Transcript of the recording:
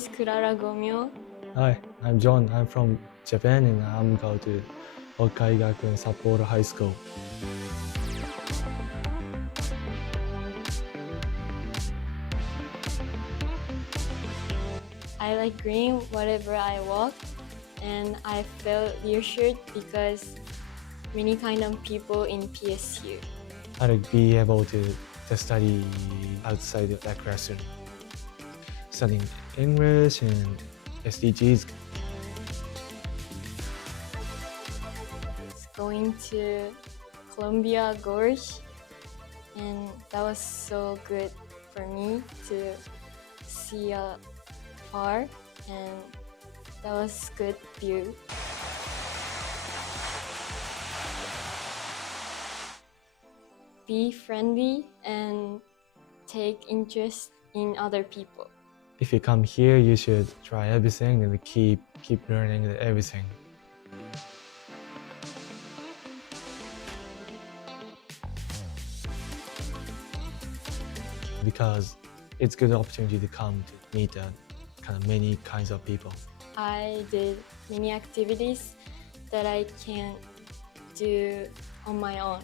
is Kurara Gomyo. Hi, I'm John. I'm from Japan and I'm going to Hokkai Gakuen Sapporo High School. I like green wherever I walk, and I feel reassured because many kind of people in PSU. I like be able to study outside the classroom, studying English and SDGs. It's going to Columbia Gorge, and that was so good for me to see a far, and that was good view. Be friendly and take interest in other people. If you come here, you should try everything and keep learning everything. Because it's a good opportunity to come to meet kind of many kinds of people. I did many activities that I can't do on my own.